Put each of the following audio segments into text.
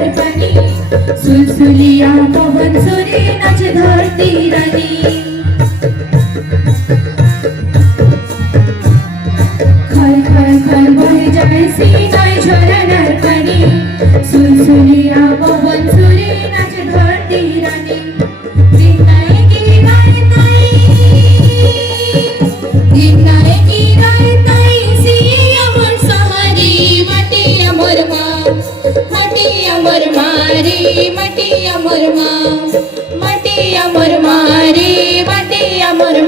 नरपणी सुलसुलिया पवन सुरे नाच धरती रानी खल खल खल बहे जाए सीनाई झरा नरपणी सुलसुलिया पवन सुरे नाच धरती रानी मटिया मोर मारे मटिया मोर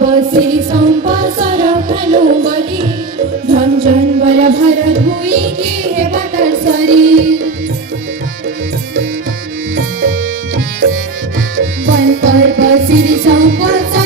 बसी संपासर खानु बली झन्झन बर भरत हुई की हे बटर सरी वन पर बसी संपासर